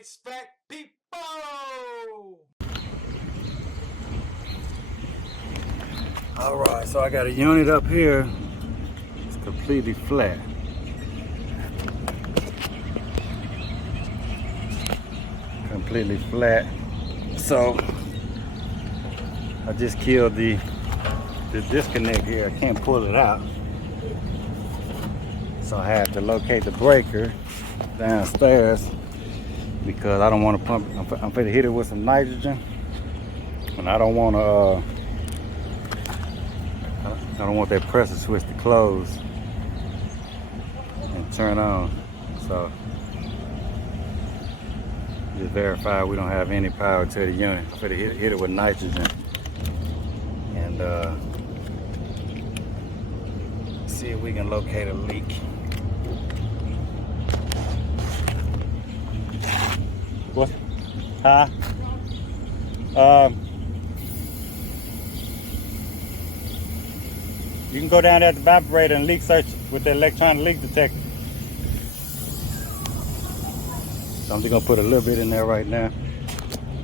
HVAC people! Alright, so I got a unit up here. It's completely flat. Completely flat. So I just killed the disconnect here. I can't pull it out. So I have to locate the breaker downstairs because I don't want to pump. I'm going to hit it with some nitrogen, and I don't want to. I don't want that pressure switch to close and turn on. So just verify we don't have any power to the unit. I'm going to hit it with nitrogen and see if we can locate a leak. What? Huh? You can go down there to the evaporator and leak search with the electronic leak detector. So I'm just gonna put a little bit in there right now.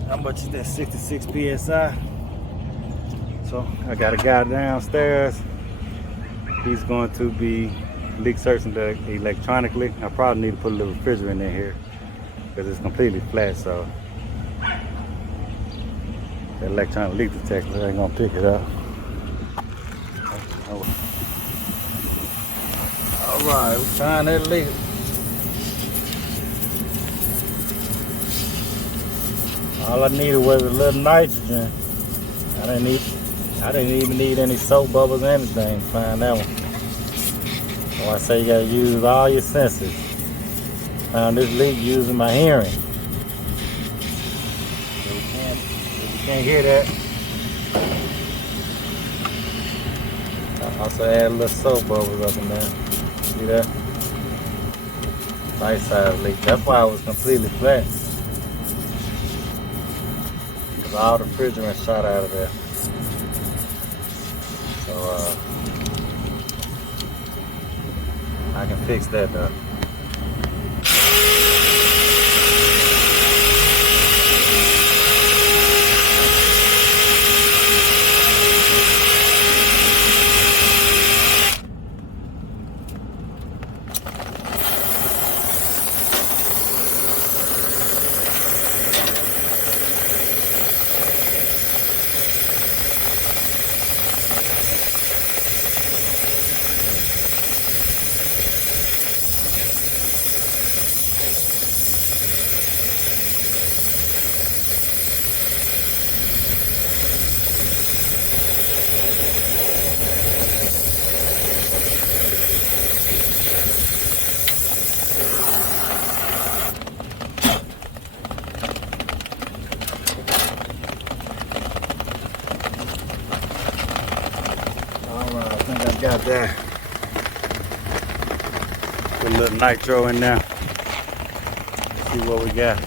How much is that? 66 PSI. So I got a guy downstairs. He's going to be leak searching electronically. I probably need to put a little refrigerant in here because it's completely flat. So the electronic leak detector ain't gonna pick it up. Alright, we're trying that leak. All I needed was a little nitrogen. I didn't even need any soap bubbles or anything to find that one. So I say you gotta use all your senses. Found this leak using my hearing. If you can't hear that, I also add a little soap bubbles up in there. See that? Nice size leak. That's why it was completely flat. Because all the refrigerant shot out of there. So I can fix that though. I think I got that. Put a little nitro in there. See what we got.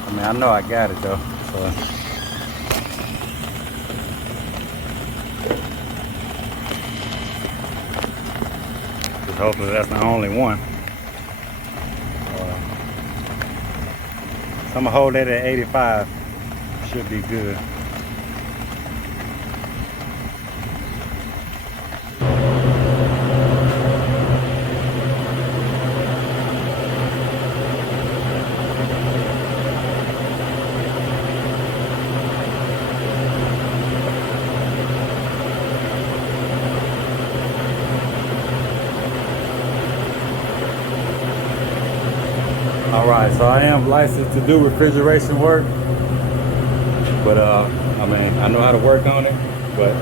I mean, I know I got it though, so. Just hopefully that's the only one. So I'm gonna hold that at 85. Should be good. All right, so I am licensed to do refrigeration work, but I mean, I know how to work on it, but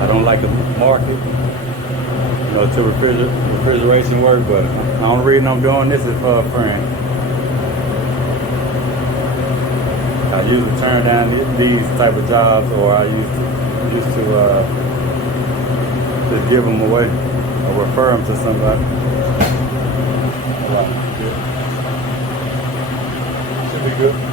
I don't like the market, you know, to refrigeration work. But the only reason I'm doing this is for a friend. I usually turn down these type of jobs, or I used to just give them away or refer them to somebody. Should be good.